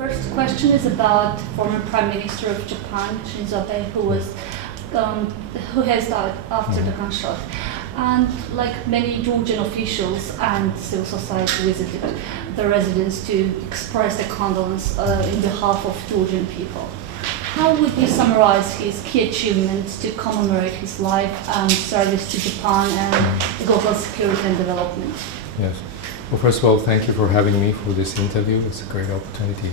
First question is about former Prime Minister of Japan, Shinzo Abe, who has died after the gunshot. And like many Georgian officials and civil society visited the residence to express their condolence in behalf of Georgian people. How would you summarize his key achievements to commemorate his life and service to Japan and global security and development? Yes. Well, first of all, thank you for having me for this interview. It's a great opportunity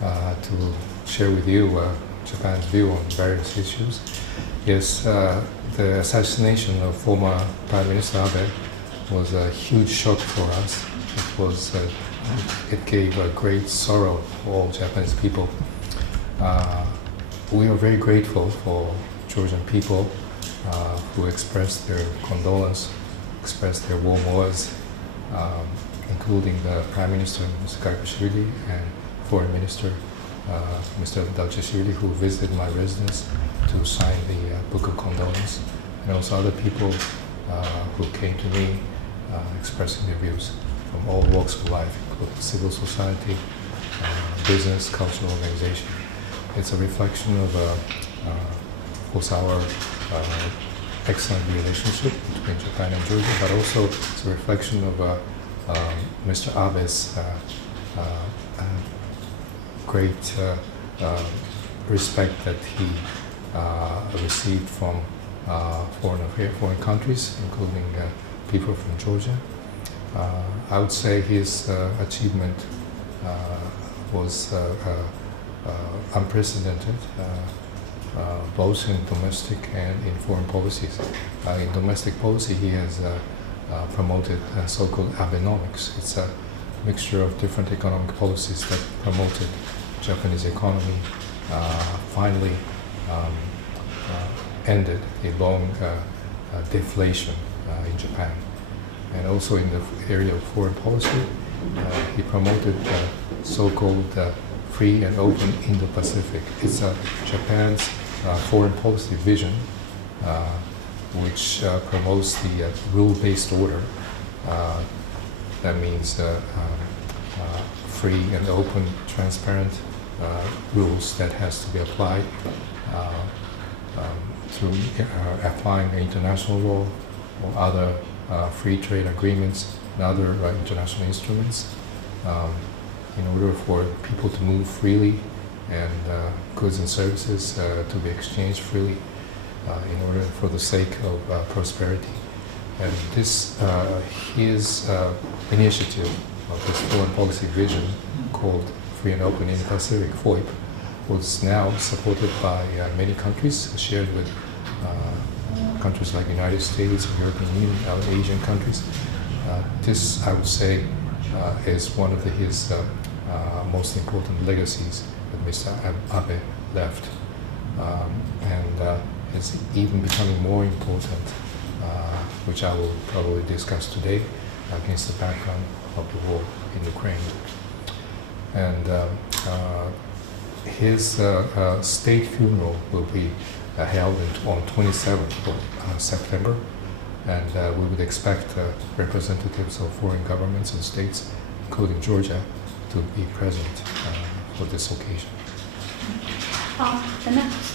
to share with you Japan's view on various issues. Yes, the assassination of former Prime Minister Abe was a huge shock for us. It gave a great sorrow for all Japanese people. We are very grateful for Georgian people who expressed their condolence, expressed their warm words, including the Prime Minister, Mr. Garibashvili, and Foreign Minister, Mr. Dalchashvili, who visited my residence to sign the Book of Condolence, and also other people who came to me expressing their views from all walks of life, including civil society, business, cultural organization. It's a reflection of course, our excellent relationship between Japan and Georgia, but also it's a reflection of Mr. Abe's great respect that he received from foreign countries, including people from Georgia. I would say his achievement was unprecedented, both in domestic and in foreign policies. In domestic policy, he has promoted so-called Abenomics. It's a mixture of different economic policies that promoted Japanese economy, finally ended a long deflation in Japan. And also in the area of foreign policy, he promoted so-called free and open Indo-Pacific. It's Japan's foreign policy vision, which promotes the rule-based order. That means free and open, transparent rules that has to be applied through applying international law or other free trade agreements and other international instruments in order for people to move freely and goods and services to be exchanged freely in order for the sake of prosperity. And this, his initiative of this foreign policy vision called Free and Open Indo-Pacific, FOIP, was now supported by many countries, shared with countries like the United States, European Union, other Asian countries. This, I would say, is one of his most important legacies that Mr. Abe left. And it's even becoming more important, which I will probably discuss today, against the background of the war in Ukraine. And his state funeral will be held on 27th of September, and we would expect representatives of foreign governments and states, including Georgia, to be present for this occasion. The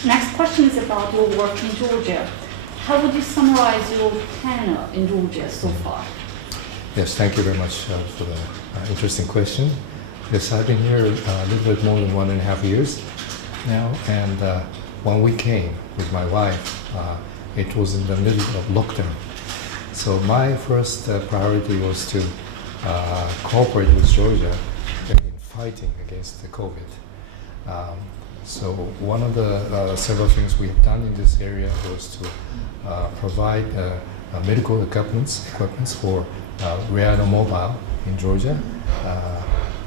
next question is about your work in Georgia. How would you summarize your tenure in Georgia so far? Yes, thank you very much for the interesting question. Yes, I've been here a little bit more than 1.5 years now, and when we came with my wife, it was in the middle of lockdown. So my first priority was to cooperate with Georgia in fighting against the COVID. So one of the several things we have done in this area was to provide medical equipment for Reano Mobile in Georgia,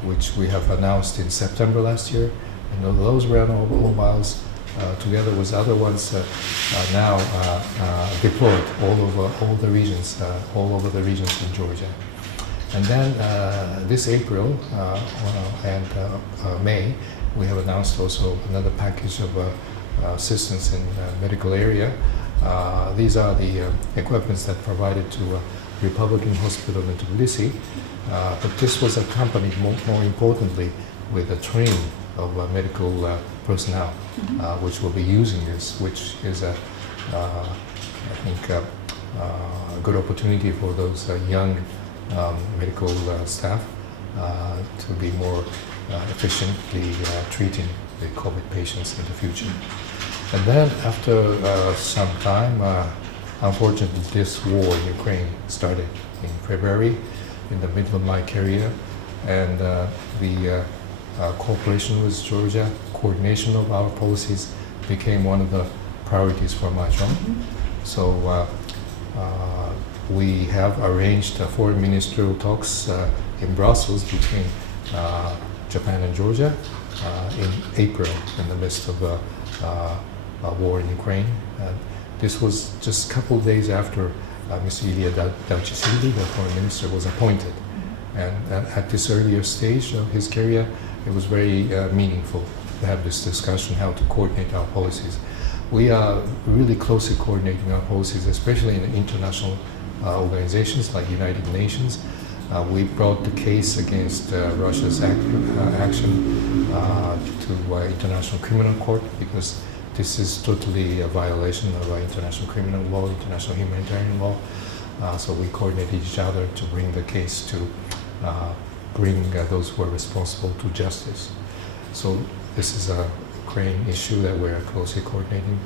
which we have announced in September last year. And those Reano Mobiles, together with other ones, are now deployed all over the regions in Georgia. And then this April and May, we have announced also another package of assistance in the medical area. These are the equipments that provided to Republican Hospital in Tbilisi, but this was accompanied more importantly with a train of medical personnel, which will be using this, which is I think a good opportunity for those young medical staff to be more efficiently treating the COVID patients in the future. And then after some time, unfortunately, this war in Ukraine started in February, in the middle of my career, and the cooperation with Georgia, coordination of our policies became one of the priorities for my job. So we have arranged foreign ministerial talks in Brussels between Japan and Georgia in April, in the midst of a war in Ukraine. And this was just a couple of days after Mr. Ilya Dalchisidi, the foreign minister, was appointed. And at this earlier stage of his career, it was very meaningful to have this discussion, how to coordinate our policies. We are really closely coordinating our policies, especially in international organizations like United Nations. We brought the case against Russia's action to International Criminal Court, because this is totally a violation of international criminal law, international humanitarian law. So we coordinate each other to bring the case to bring those who are responsible to justice. So this is a Ukraine issue that we're closely coordinating.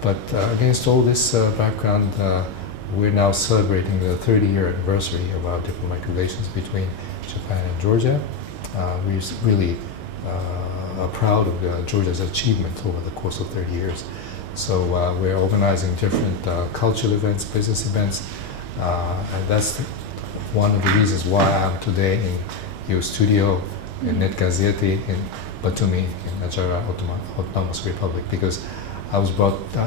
But against all this background, we're now celebrating the 30-year anniversary of our diplomatic relations between Japan and Georgia. We're really proud of Georgia's achievement over the course of 30 years. So we're organizing different cultural events, business events, and that's one of the reasons why I'm today in your studio in Net Gazeti in Batumi, in Najara Autonomous Republic, because I was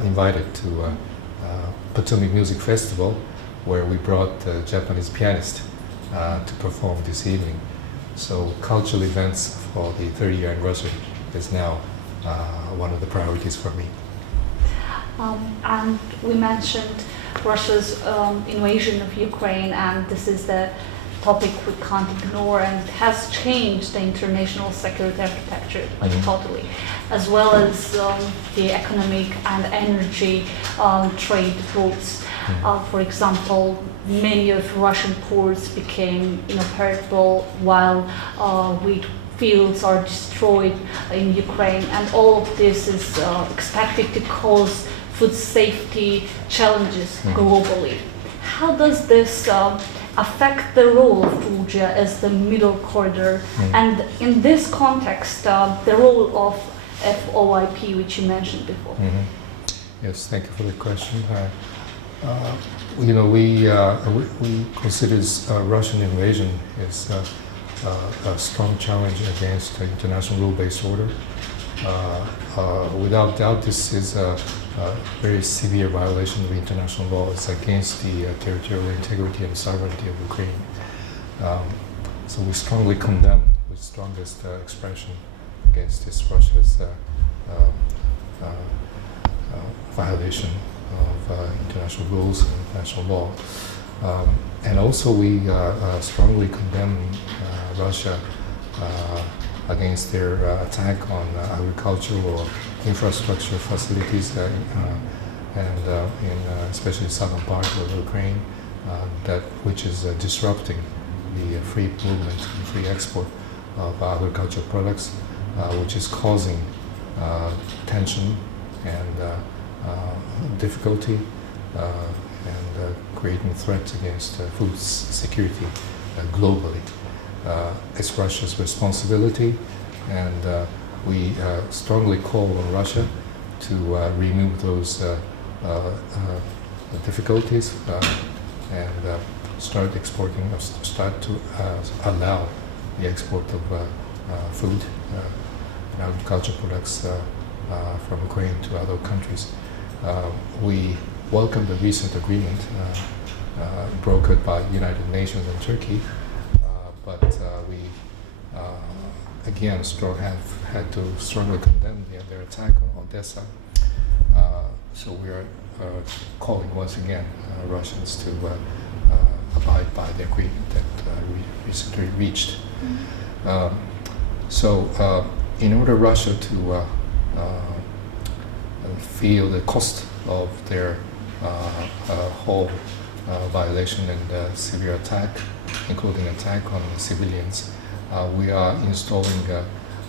invited to Batumi Music Festival, where we brought a Japanese pianist to perform this evening. So cultural events for the 30-year anniversary is now one of the priorities for me. And we mentioned Russia's invasion of Ukraine, and this is the topic we can't ignore, and it has changed the international security architecture totally, as well as the economic and energy trade routes. For example, many of Russian ports became inoperable, while wheat fields are destroyed in Ukraine, and all of this is expected to cause food safety challenges globally. How does this affect the role of Georgia as the middle corridor, and in this context, the role of FOIP, which you mentioned before? Yes, thank you for the question. We consider Russian invasion as a strong challenge against the international rule-based order. Without doubt, this is a very severe violation of international law. It's against the territorial integrity and sovereignty of Ukraine. So we strongly condemn, with strongest expression, against this Russia's violation of international rules and international law. And also we strongly condemn Russia against their attack on agricultural or infrastructure facilities especially southern part of Ukraine, which is disrupting the free movement and free export of agricultural products, which is causing tension and difficulty and creating threats against food security globally. It's Russia's responsibility, and we strongly call on Russia to remove those difficulties and start to allow the export of food and agricultural products from Ukraine to other countries. We welcome the recent agreement brokered by United Nations and Turkey, but we again have had to strongly condemn their attack on Odessa. So we are calling once again Russians to abide by the agreement that we recently reached. So in order Russia to feel the cost of their whole violation and severe attack, including attack on civilians, we are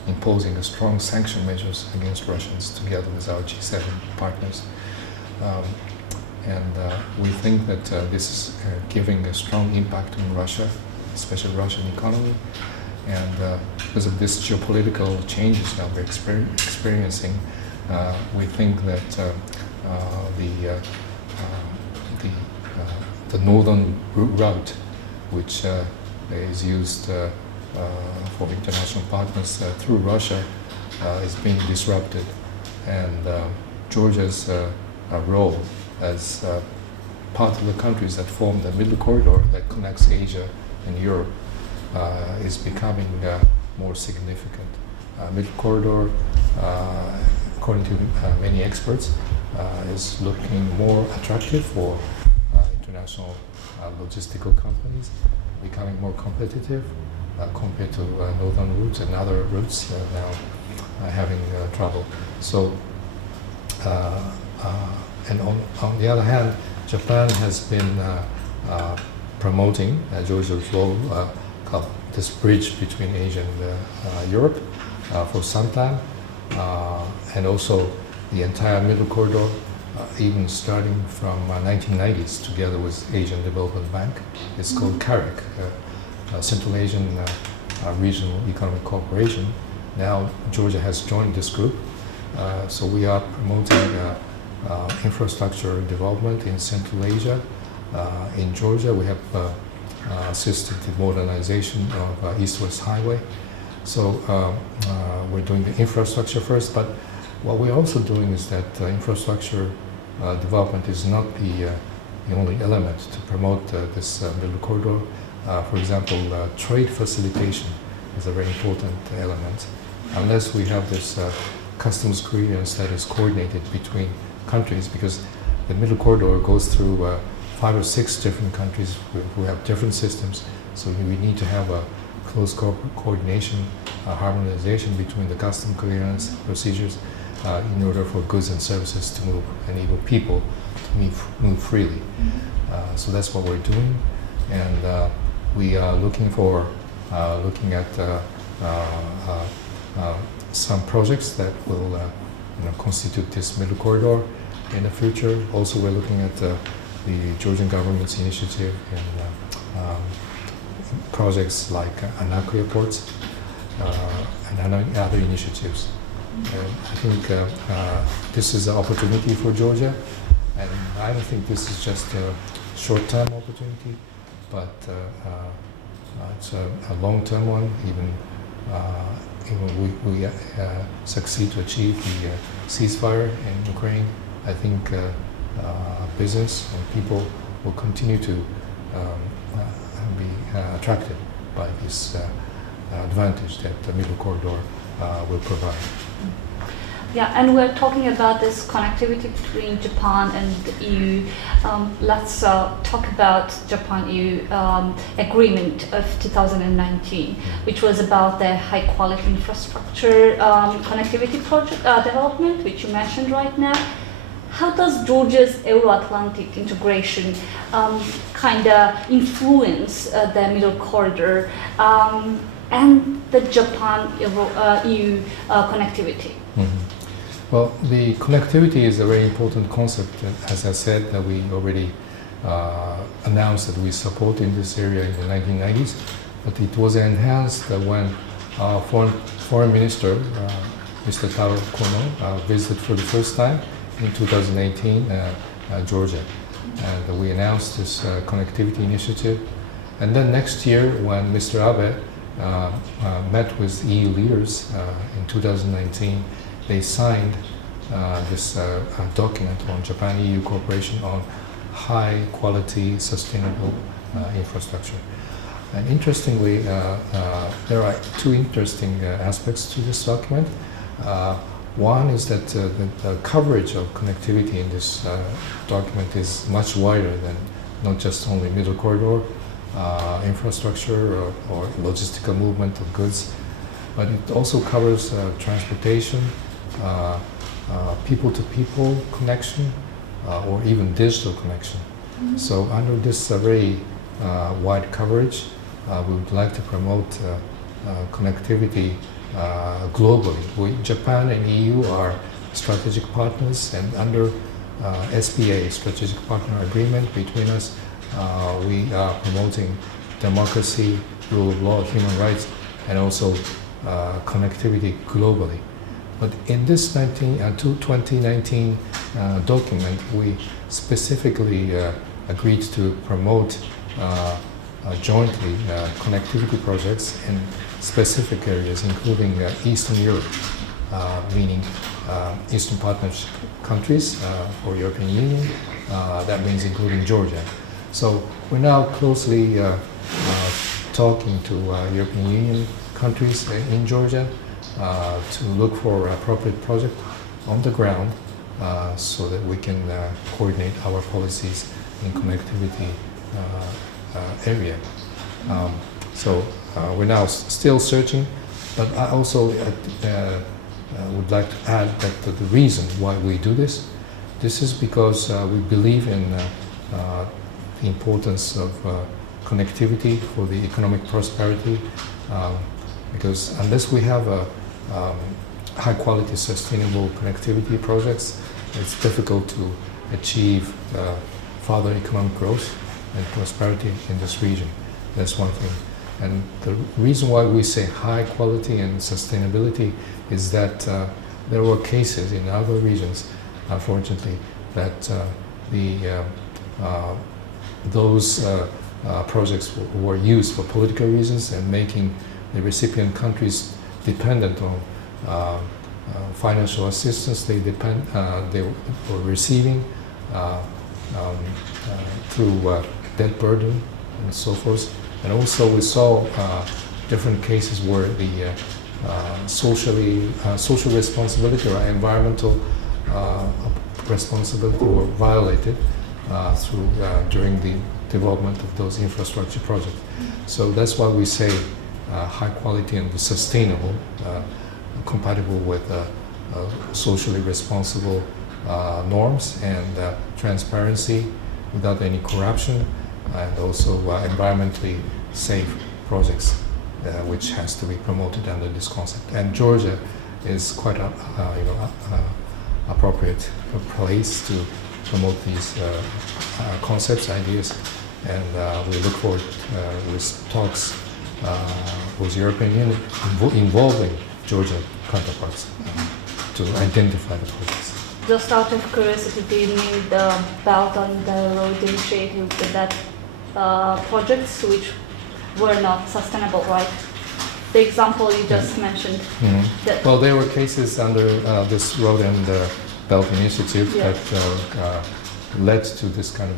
imposing strong sanction measures against Russians together with our G7 partners. And we think that this is giving a strong impact on Russia, especially Russian economy. And because of this geopolitical changes that we're experiencing, we think that the northern route, which is used for international partners through Russia, is being disrupted. And Georgia's role as part of the countries that form the middle corridor that connects Asia and Europe is becoming more significant. Middle corridor, according to many experts, is looking more attractive for international logistical companies, becoming more competitive compared to northern routes, and other routes now having trouble. So, and on the other hand, Japan has been promoting Georgia's role of this bridge between Asia and Europe for some time, and also the entire middle corridor, even starting from 1990s, together with Asian Development Bank. It's called CAREC, Central Asian Regional Economic Cooperation. Now Georgia has joined this group, so we are promoting infrastructure development in Central Asia. In Georgia, we have assisted the modernization of East-West Highway. So we're doing the infrastructure first, but what we're also doing is that infrastructure development is not the only element to promote this middle corridor. For example, trade facilitation is a very important element. Unless we have this customs clearance that is coordinated between countries, because the middle corridor goes through 5 or 6 different countries who have different systems, so we need to have a close coordination, harmonization between the custom clearance procedures in order for goods and services to move, and even people to move freely. So that's what we're doing, and we are looking at some projects that will constitute this middle corridor in the future. Also, we're looking at the Georgian government's initiative in projects like Anaklia ports and other initiatives. And I think this is an opportunity for Georgia, and I don't think this is just a short-term opportunity, but it's a long-term one. Even we succeed to achieve the ceasefire in Ukraine, I think business and people will continue to be attracted by this advantage that the middle corridor will provide. Yeah, and we're talking about this connectivity between Japan and the EU. Let's talk about Japan-EU agreement of 2019, which was about the high-quality infrastructure connectivity project development, which you mentioned right now. How does Georgia's Euro-Atlantic integration kind of influence the middle corridor and the Japan-EU connectivity? Mm-hmm. Well, the connectivity is a very important concept. As I said, that we already announced that we support in this area in the 1990s, but it was enhanced when our foreign minister, Mr. Taro Kono, visited for the first time in 2018 Georgia, and we announced this connectivity initiative. And then next year, when Mr. Abe met with EU leaders in 2019, they signed this document on Japan-EU cooperation on high-quality, sustainable infrastructure. And interestingly, there are 2 interesting aspects to this document. One is that the coverage of connectivity in this document is much wider than not just only middle corridor infrastructure or logistical movement of goods, but it also covers transportation, people-to-people connection, or even digital connection. So under this very wide coverage, we would like to promote connectivity globally. Japan and EU are strategic partners, and under SPA, Strategic Partner Agreement between us, we are promoting democracy, rule of law, human rights, and also connectivity globally. But in this 2019 document, we specifically agreed to promote jointly connectivity projects in specific areas, including Eastern Europe, meaning Eastern Partnership countries for European Union. That means including Georgia. So we're now closely talking to European Union countries in Georgia to look for appropriate project on the ground so that we can coordinate our policies in connectivity area. So we're now still searching, but I also would like to add that the reason why we do this is because we believe in the importance of connectivity for the economic prosperity, because unless we have high quality sustainable connectivity projects, it's difficult to achieve further economic growth and prosperity in this region. That's one thing. And the reason why we say high quality and sustainability is that there were cases in other regions, unfortunately, that those projects were used for political reasons and making the recipient countries dependent on financial assistance they were receiving through debt burden and so forth. And also we saw different cases where the social responsibility or environmental responsibility were violated during the development of those infrastructure projects. So that's why we say high quality and sustainable, compatible with socially responsible norms and transparency without any corruption, and also environmentally safe projects, which has to be promoted under this concept. And Georgia is quite a appropriate place to promote these concepts, ideas, and we look forward with talks with European Union involving Georgian counterparts to identify the projects. Just out of curiosity, do you mean the Belt on the Road initiative with that projects which were not sustainable, right? The example you just mentioned. Mm-hmm. Well, there were cases under this Road and Belt initiative that led to this kind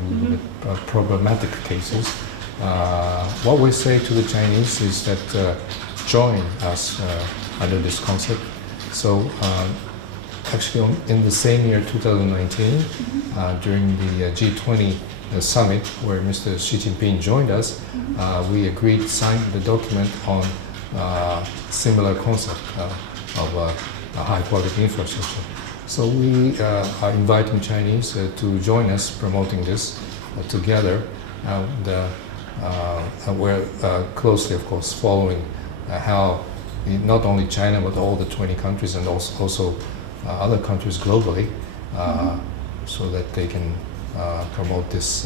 of problematic cases. What we say to the Chinese is that join us under this concept. So actually in the same year, 2019, during the G20 summit where Mr. Xi Jinping joined us, we agreed to sign the document on similar concept of a high quality infrastructure. So we are inviting Chinese to join us promoting this together. We're closely, of course, following how not only China but all the 20 countries and also other countries globally, so that they can promote this,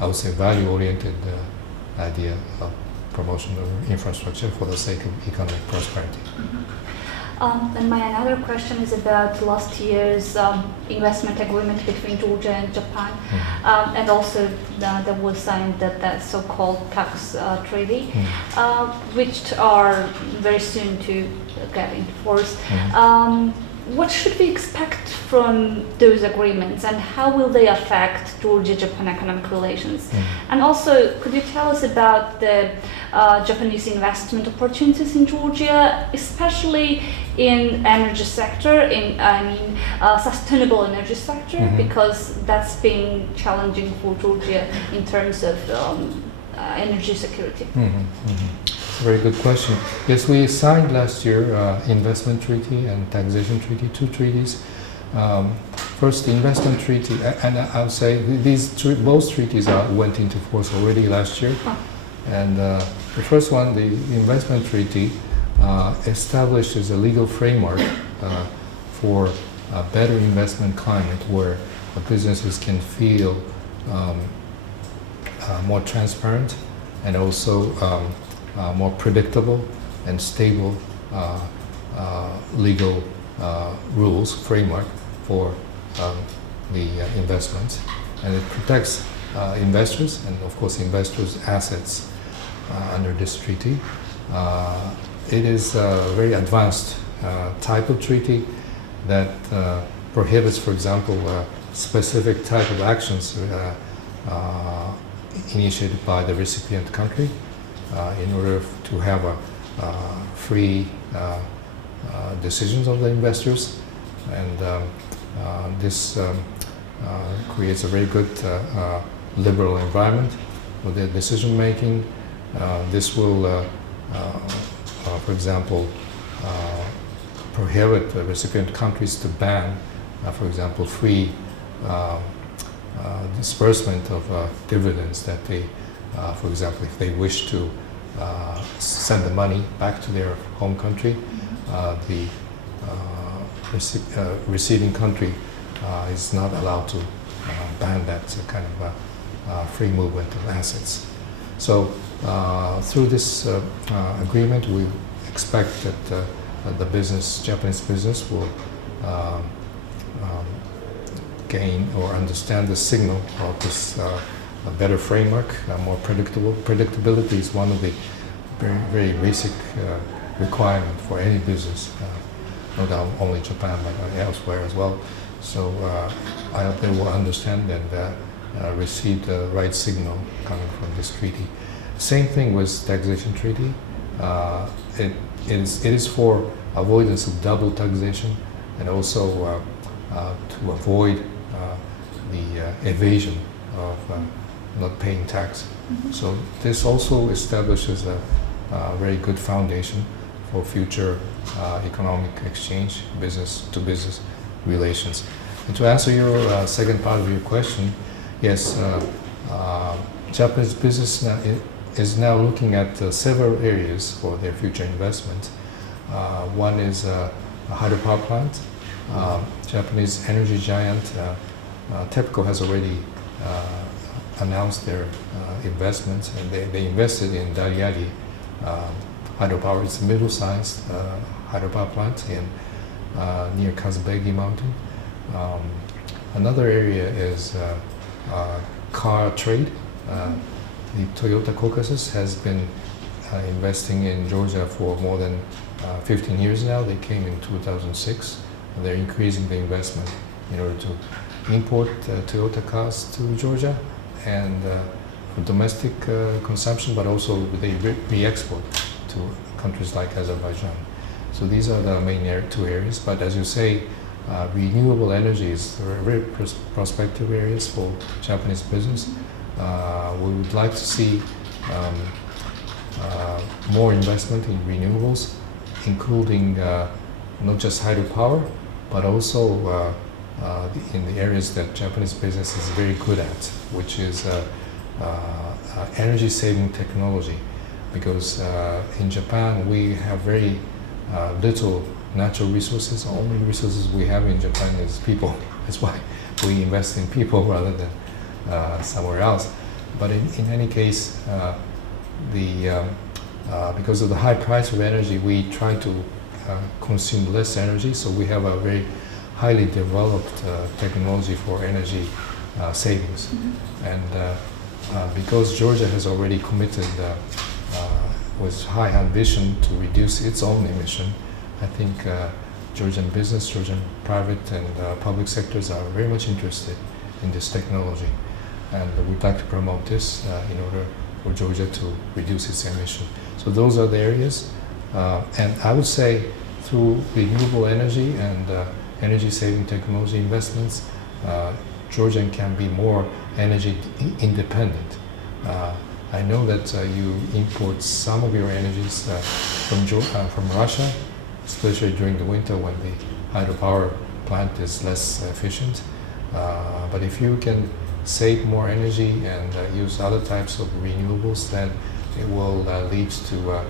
I would say, value-oriented idea of promotion of infrastructure for the sake of economic prosperity. And my another question is about last year's investment agreement between Georgia and Japan, and also there was signed that so-called tax treaty, which are very soon to get into force. What should we expect from those agreements, and how will they affect Georgia-Japan economic relations? And also, could you tell us about the Japanese investment opportunities in Georgia, especially in energy sector, sustainable energy sector, because that's been challenging for Georgia in terms of energy security. It's a very good question. Yes, we signed last year investment treaty and taxation treaty, 2 treaties. First, the investment treaty, and I would say both treaties went into force already last year. And the first one, the investment treaty, establishes a legal framework for a better investment climate where businesses can feel more transparent and also more predictable and stable legal rules, framework for the investments. And it protects investors and of course investors' assets under this treaty. It is a very advanced type of treaty that prohibits, for example, specific type of actions initiated by the recipient country in order to have free decisions of the investors, and this creates a very good liberal environment for the decision making. This will, for example, prohibit the recipient countries to ban, for example, free disbursement of dividends that they, for example, if they wish to send the money back to their home country, the receiving country is not allowed to ban that kind of free movement of assets. So through this agreement, we expect that the business, Japanese business, will gain or understand the signal of this a better framework, more predictable. Predictability is one of the very, very basic requirement for any business, not only Japan but elsewhere as well. So I hope they will understand and receive the right signal coming from this treaty. Same thing with taxation treaty. It is for avoidance of double taxation and also to avoid the evasion of not paying tax. So this also establishes a very good foundation for future economic exchange, business-to-business relations. And to answer your second part of your question, yes, Japanese business is now looking at several areas for their future investment. One is a hydropower plant. Japanese energy giant TEPCO has already announced their investments, and they invested in Dariyari hydropower. It's a middle-sized hydropower plant in near Kazubegi Mountain. Another area is car trade. The Toyota Caucasus has been investing in Georgia for more than 15 years now. They came in 2006, and they're increasing the investment in order to import Toyota cars to Georgia and for domestic consumption, but also they re-export to countries like Azerbaijan. So these are the main two areas. But as you say, renewable energy is very prospective areas for Japanese business. We would like to see more investment in renewables, including not just hydropower, but also in the areas that Japanese business is very good at, which is energy-saving technology. Because in Japan we have very little natural resources. Only resources we have in Japan is people. That's why we invest in people rather than somewhere else. But in any case, because of the high price of energy, we try to consume less energy. So we have a very highly developed technology for energy savings. And because Georgia has already committed with high ambition to reduce its own emission, I think Georgian business, Georgian private and public sectors are very much interested in this technology. And we'd like to promote this in order for Georgia to reduce its emission. So those are the areas. And I would say through renewable energy and energy-saving technology investments, Georgia can be more energy independent. I know that you import some of your energies from Russia, especially during the winter when the hydropower plant is less efficient. But if you can save more energy and use other types of renewables, then it will lead to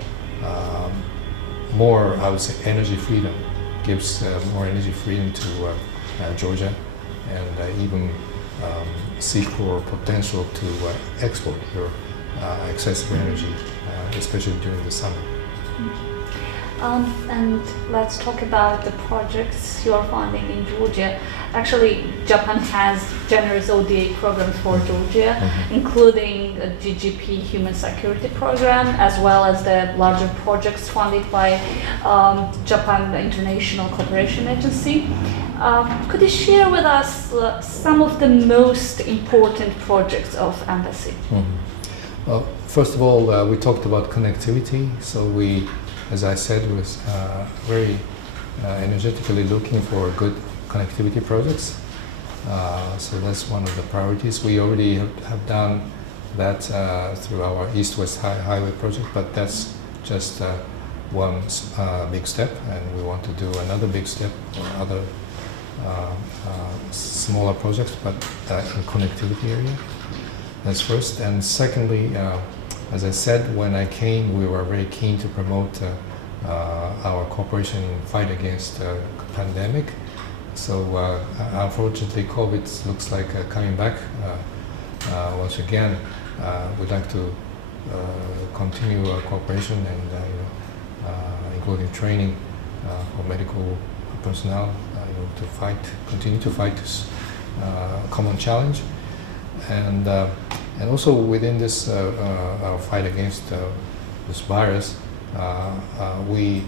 more, I would say, energy freedom. Gives more energy freedom to Georgia, and even seek for potential to export your excessive energy, especially during the summer. And let's talk about the projects you are funding in Georgia. Actually, Japan has generous ODA programs for Georgia, including a GGP Human Security Program, as well as the larger projects funded by Japan International Cooperation Agency. Could you share with us some of the most important projects of Embassy? Well, first of all, we talked about connectivity. So we, as I said, was very energetically looking for good connectivity projects. So that's one of the priorities. We already have done that through our East-West Highway project, but that's just one big step, and we want to do another big step or other smaller projects, but in connectivity area. That's first. And secondly, as I said, when I came, we were very keen to promote our cooperation in fight against the pandemic. So unfortunately, COVID looks like coming back once again. We'd like to continue our cooperation and including training for medical personnel to continue to fight this common challenge. And also within this our fight against this virus, we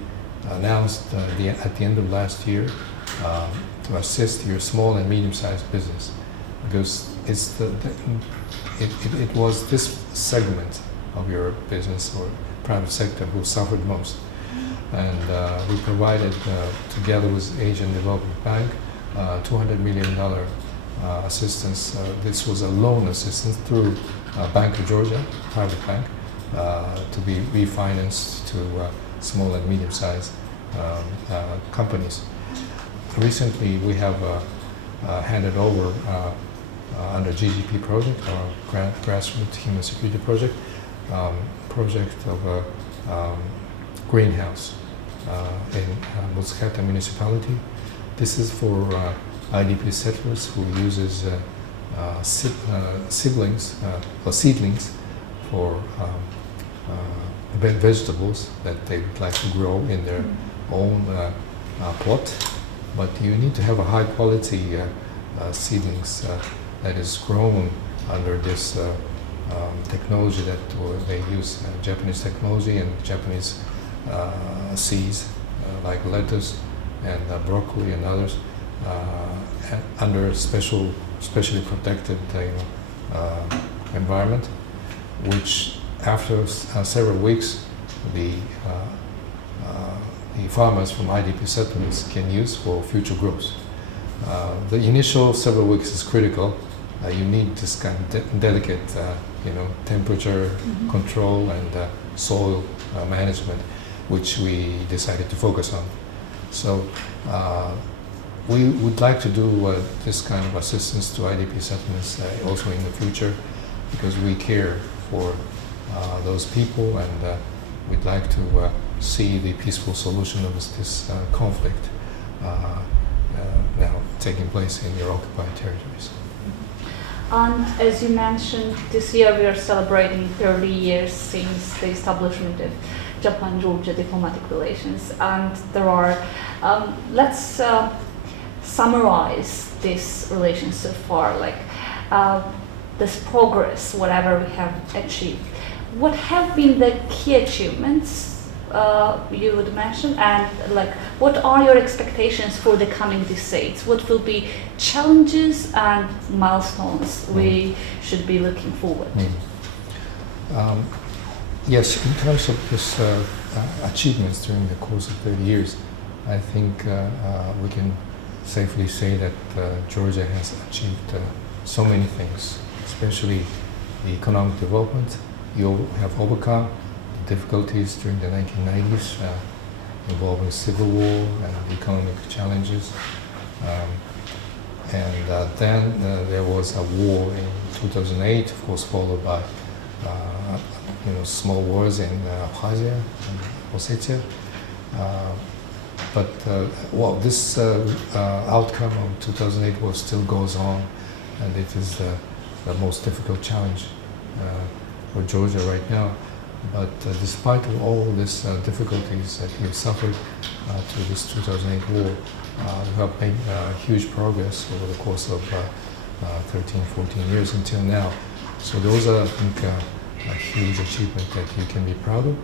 announced at the end of last year to assist your small and medium-sized business, because it was this segment of your business or private sector who suffered most. And we provided, together with Asian Development Bank, $200 million assistance. This was a loan assistance through Bank of Georgia, private bank, to be refinanced to small and medium-sized companies. Recently, we have handed over under GGP project, our grassroots human security project, project of a greenhouse in Muskata municipality. This is for IDP settlers who uses seedlings for vegetables that they would like to grow in their own plot. But you need to have a high quality seedlings that is grown under this technology that they use, Japanese technology and Japanese seeds like lettuce and broccoli and others under specially protected environment, which after several weeks the farmers from IDP settlements can use for future growth. The initial several weeks is critical. You need this kind of delicate temperature control and soil management, which we decided to focus on. So we would like to do this kind of assistance to IDP settlements also in the future, because we care for those people, and we'd like to see the peaceful solution of this conflict now taking place in your occupied territories. And as you mentioned, this year we are celebrating 30 years since the establishment of Japan-Georgia diplomatic relations, and there are, let's summarize this relation so far, like this progress, whatever we have achieved. What have been the key achievements you would mention, and like what are your expectations for the coming decades? What will be challenges and milestones we should be looking forward to? Yes, in terms of this achievements during the course of 30 years, I think we can safely say that Georgia has achieved so many things, especially the economic development, you have overcome difficulties during the 1990s involving civil war and economic challenges. Then there was a war in 2008, of course, followed by small wars in Abkhazia and Ossetia. This outcome of 2008 war still goes on, and it is the most difficult challenge for Georgia right now. But despite all these difficulties that we have suffered through this 2008 war, we have made huge progress over the course of 13, 14 years until now. So those are, I think, a huge achievement that you can be proud of.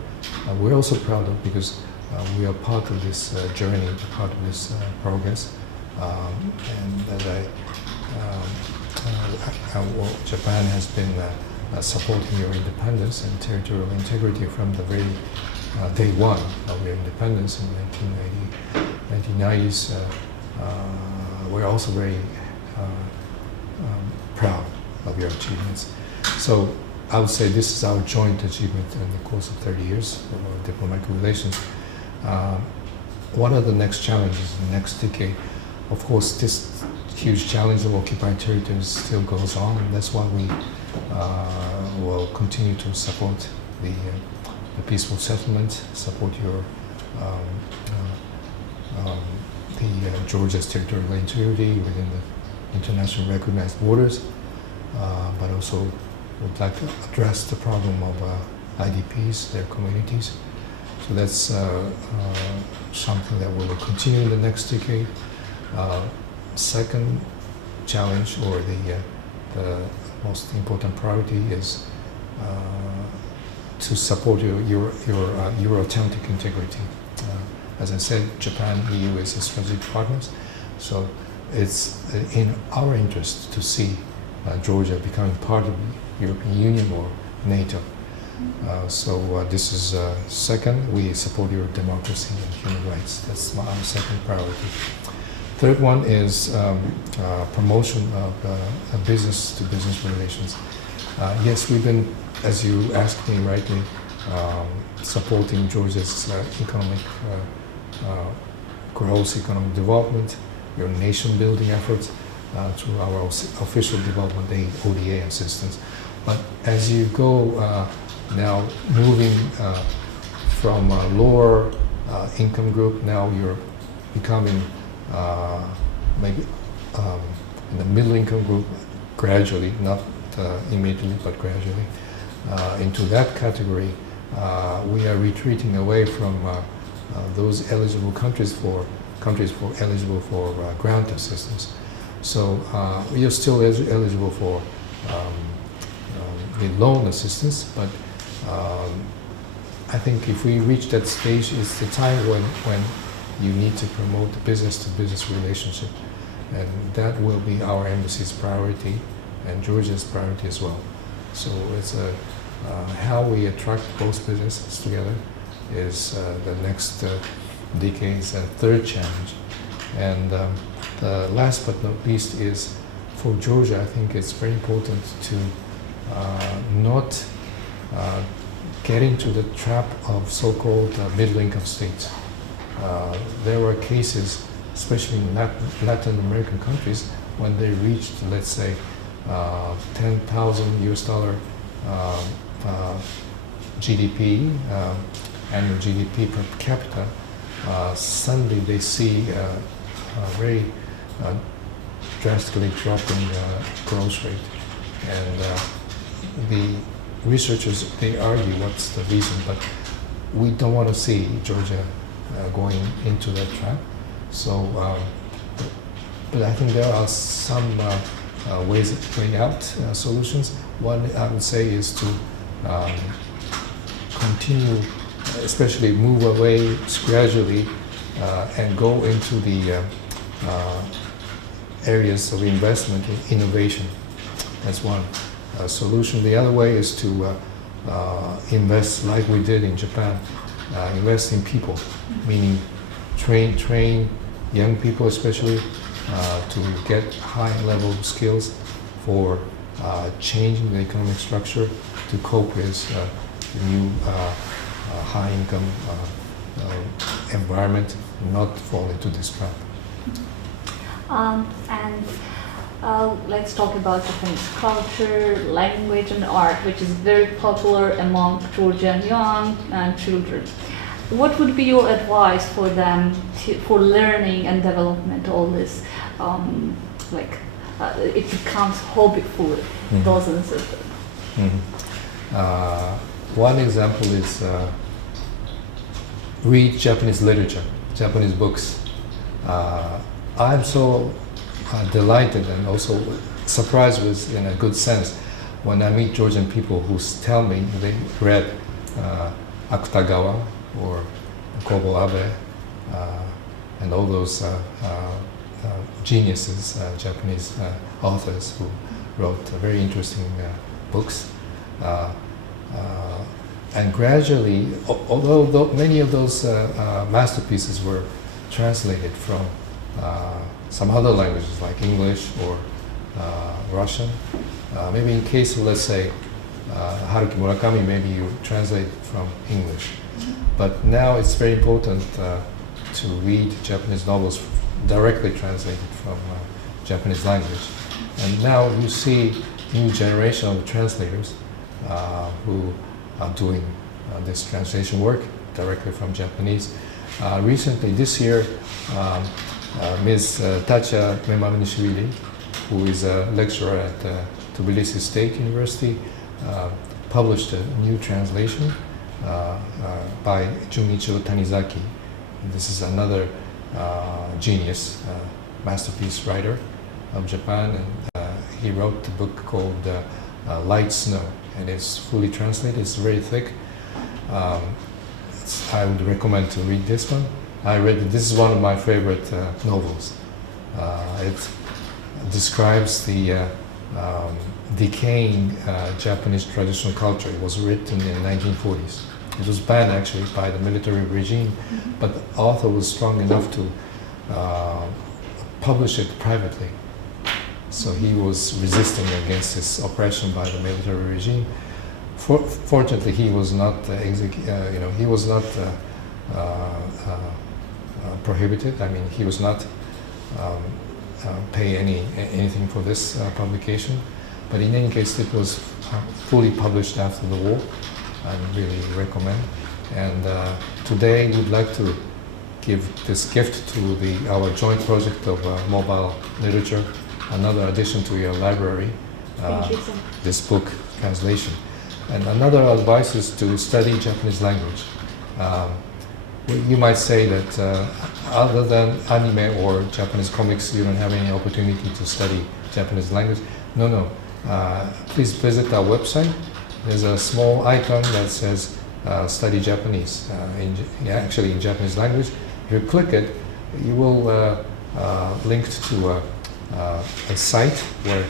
We're also proud of because we are part of this journey, part of this progress. Japan has been supporting your independence and territorial integrity from the very day one of your independence in 1990s. We're also very proud of your achievements. So I would say this is our joint achievement in the course of 30 years of our diplomatic relations. What are the next challenges in the next decade? Of course, this huge challenge of occupied territories still goes on, and that's why we will continue to support the peaceful settlement, support your Georgia's territorial integrity within the internationally recognized borders, but also would like to address the problem of IDPs, their communities. So that's something that we will continue in the next decade. Second challenge, or the most important priority, is to support your Euro-Atlantic integrity. As I said, Japan, EU is a strategic partners, so it's in our interest to see Georgia becoming part of the European Union or NATO. This is second. We support your democracy and human rights. That's our second priority. Third one is promotion of business-to-business relations. Yes, we've been, as you asked me rightly, supporting Georgia's economic growth, economic development, your nation-building efforts through our official development aid, ODA assistance. But as you go now moving from a lower income group, now you're becoming maybe in the middle income group gradually, not immediately, but gradually. Into that category, we are retreating away from those eligible countries eligible for grant assistance. So you're still eligible for the loan assistance, but I think if we reach that stage, it's the time when you need to promote the business-to-business relationship, and that will be our embassy's priority and Georgia's priority as well. So it's how we attract both businesses together is the next decade's third challenge. And the last but not least is, for Georgia, I think it's very important to not get into the trap of so-called middle-income states. There are cases, especially in Latin American countries, when they reached, let's say, $10,000 GDP, annual GDP per capita, suddenly they see a very drastically dropping growth rate. And the researchers, they argue what's the reason, but we don't want to see Georgia going into that trap. So, but I think there are some ways out solutions. One, I would say, is to continue, especially move away gradually and go into the areas of investment in innovation. That's one solution. The other way is to invest, like we did in Japan, invest in people, meaning train young people especially to get high level skills for changing the economic structure to cope with the new high-income environment, not fall into this trap. Let's talk about Japanese culture, language, and art, which is very popular among Georgian young and children. What would be your advice for them for learning and development all this? It becomes hobby for dozens of them. One example is read Japanese literature, Japanese books. I'm so delighted and also surprised with, in a good sense, when I meet Georgian people who tell me they read Akutagawa or Kobo Abe and all those geniuses, Japanese authors who wrote very interesting books. And gradually, although many of those masterpieces were translated from some other languages like English or Russian, maybe in case of, let's say, Haruki Murakami, maybe you translate from English. But now it's very important to read Japanese novels directly translated from Japanese language. And now you see new generation of translators who are doing this translation work directly from Japanese. Recently, this year, Ms. Tacha Memaminishvili, who is a lecturer at Tbilisi State University, published a new translation by Junichiro Tanizaki. This is another genius, masterpiece writer of Japan, and he wrote a book called Light Snow, and it's fully translated. It's very thick. I would recommend to read this one. I read it. This is one of my favorite novels. It describes the decaying Japanese traditional culture. It was written in the 1940s. It was banned actually by the military regime, but the author was strong enough to publish it privately. So he was resisting against this oppression by the military regime. Fortunately, he was not he was not prohibited. I mean, he was not pay anything for this publication. But in any case, it was fully published after the war. I really recommend. And today, we'd like to give this gift to our joint project of mobile literature, another addition to your library. Thank you, sir. This book translation. And another advice is to study Japanese language. You might say that other than anime or Japanese comics, you don't have any opportunity to study Japanese language. No. Please visit our website. There's a small icon that says study Japanese, actually in Japanese language. If you click it, you will link to a site where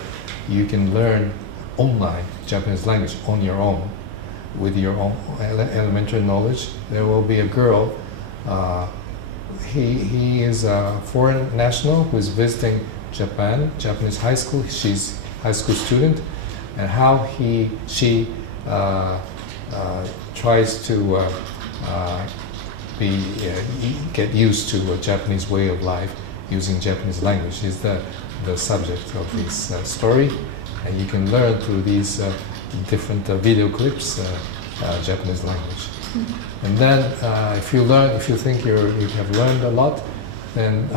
you can learn online Japanese language on your own, with your own elementary knowledge. There will be a girl, he is a foreign national who is visiting Japan, Japanese high school. She's a high school student, and how she tries to get used to a Japanese way of life using Japanese language is the subject of this story. And you can learn through these different video clips Japanese language. And then if you think you have learned a lot, then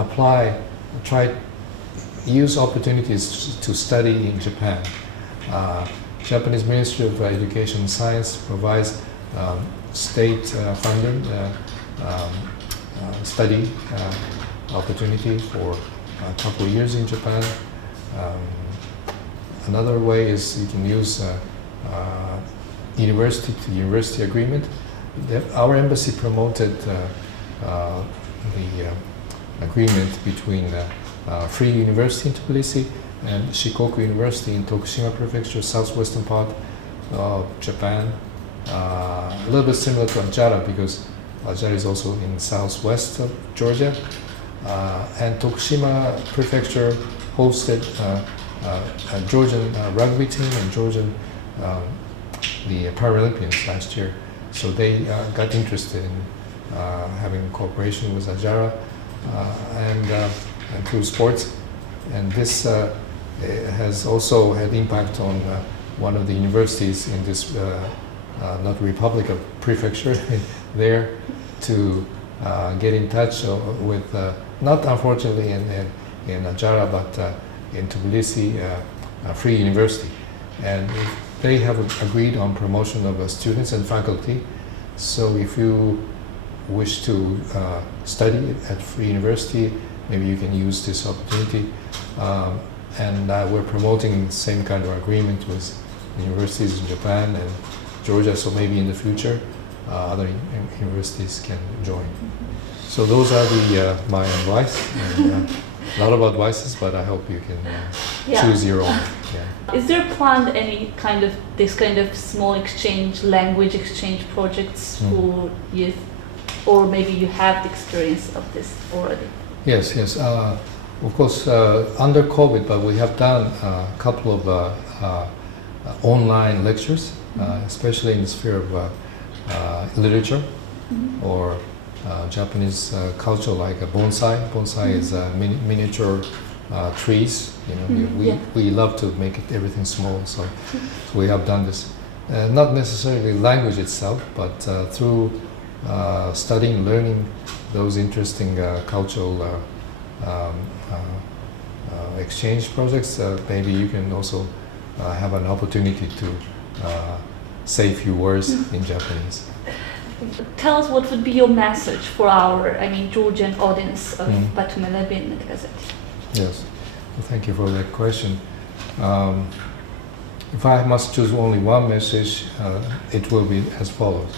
use opportunities to study in Japan. Japanese Ministry of Education and Science provides state-funded study opportunity for a couple of years in Japan. Another way is you can use university-to-university agreement. Our embassy promoted the agreement between Free University in Tbilisi and Shikoku University in Tokushima Prefecture, southwestern part of Japan. A little bit similar to Ajara, because Ajara is also in southwest of Georgia. And Tokushima Prefecture hosted Georgian rugby team and Georgian the Paralympians last year. So they got interested in having cooperation with Ajara and through sports. And this has also had impact on one of the universities in this not Republic of Prefecture there to get in touch with, not unfortunately in Ajara, but in Tbilisi, a free university. And they have agreed on promotion of students and faculty. So if you wish to study at free university, maybe you can use this opportunity. And we're promoting the same kind of agreement with universities in Japan and Georgia, so maybe in the future other universities can join. So those are the my advice. And, a lot of advices, but I hope you can choose your own. Yeah. Is there planned any kind of small exchange, language exchange projects for youth, or maybe you have the experience of this already? Yes. Of course, under COVID, but we have done a couple of online lectures, especially in the sphere of literature or Japanese culture, like a bonsai. Bonsai is miniature trees. We love to make everything small, so we have done this. Not necessarily language itself, but through studying, learning those interesting cultural exchange projects. Maybe you can also have an opportunity to say a few words in Japanese. Tell us what would be your message for our, Georgian audience of Batumi Gazette. Yes, well, thank you for that question. If I must choose only one message, it will be as follows.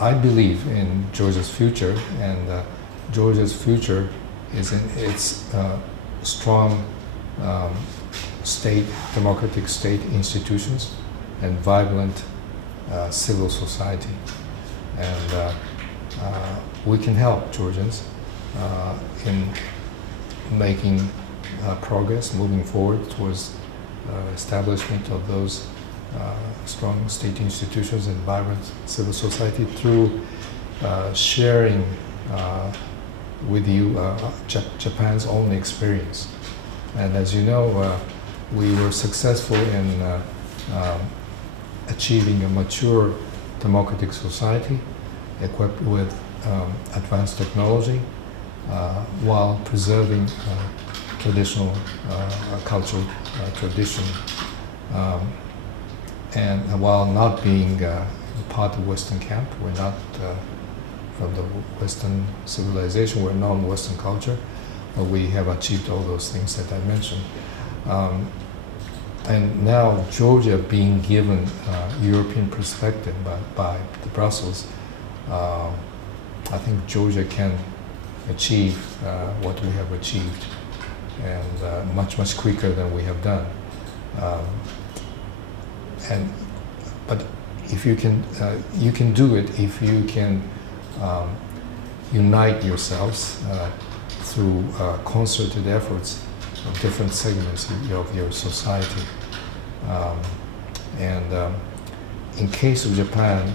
I believe in Georgia's future, and Georgia's future is in its strong democratic state institutions and vibrant civil society, and we can help Georgians in making progress, moving forward towards establishment of those strong state institutions and vibrant civil society through sharing with you Japan's own experience. And as you know, we were successful in achieving a mature democratic society equipped with advanced technology while preserving traditional cultural tradition and while not being part of Western camp. We're not from the Western civilization, we're non-Western culture, but we have achieved all those things that I mentioned. And now Georgia being given European perspective by the Brussels, I think Georgia can achieve what we have achieved, and much quicker than we have done. But if you can do it if you can unite yourselves through concerted efforts of different segments of your society. In case of Japan,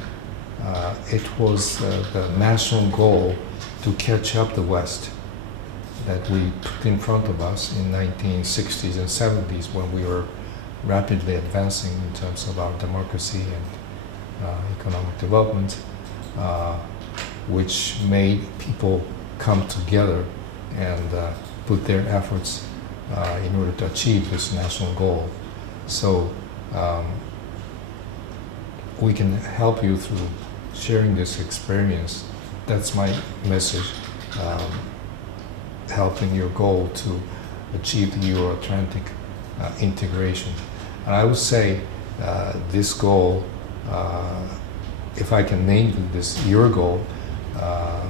it was the national goal to catch up the West that we put in front of us in 1960s and 70s when we were rapidly advancing in terms of our democracy and economic development, which made people come together and put their efforts in order to achieve this national goal. So we can help you through sharing this experience. That's my message, helping your goal to achieve the Euro-Atlantic integration. And I would say this goal, if I can name this your goal,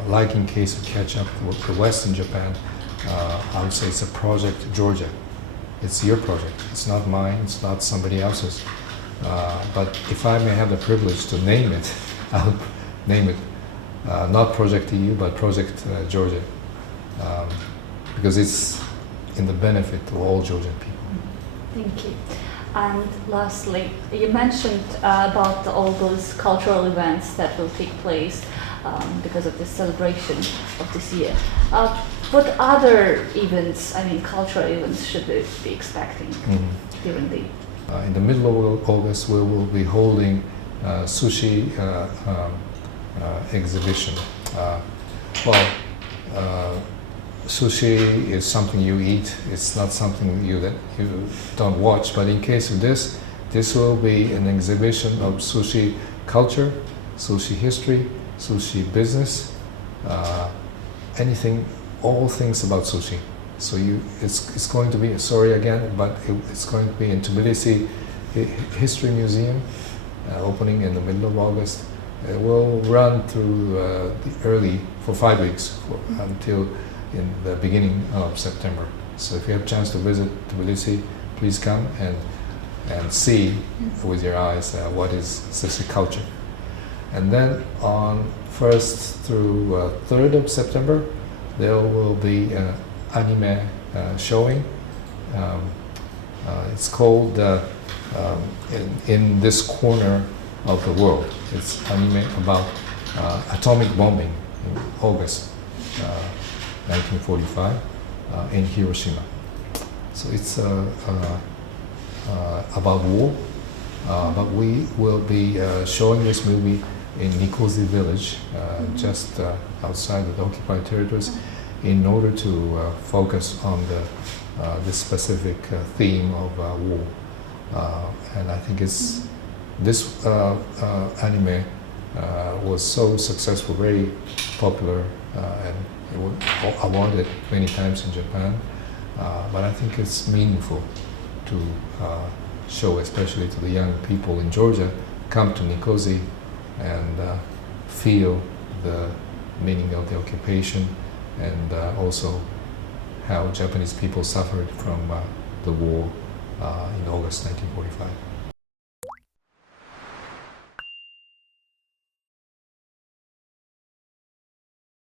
like in case of catch up with the West in Japan, I would say it's a project Georgia. It's your project. It's not mine. It's not somebody else's. But if I may have the privilege to name it, I would name it not Project EU, but Project Georgia, because it's in the benefit of all Georgian people. Thank you. And lastly, you mentioned about all those cultural events that will take place because of this celebration of this year. What other events, I mean cultural events, should we be expecting during the in the middle of August, we will be holding sushi exhibition. Sushi is something you eat. It's not something that you don't watch. But in case of this will be an exhibition of sushi culture, sushi history, sushi business, all things about sushi. So it's going to be, sorry again, but it's going to be in Tbilisi History Museum, opening in the middle of August. It will run through for 5 weeks until in the beginning of September. So if you have a chance to visit Tbilisi, please come and see with your eyes what is sushi culture. And then on 1st through 3rd of September, there will be anime showing. It's called in this corner of the world. It's anime about atomic bombing in August 1945 in Hiroshima. So it's about war, but we will be showing this movie in Nicosia village, just outside of the occupied territories, in order to focus on the specific theme of war. And I think this anime was so successful, very popular, and it was awarded many times in Japan. But I think it's meaningful to show, especially to the young people in Georgia, come to Nicosia and feel the meaning of the occupation, and also how Japanese people suffered from the war in August 1945.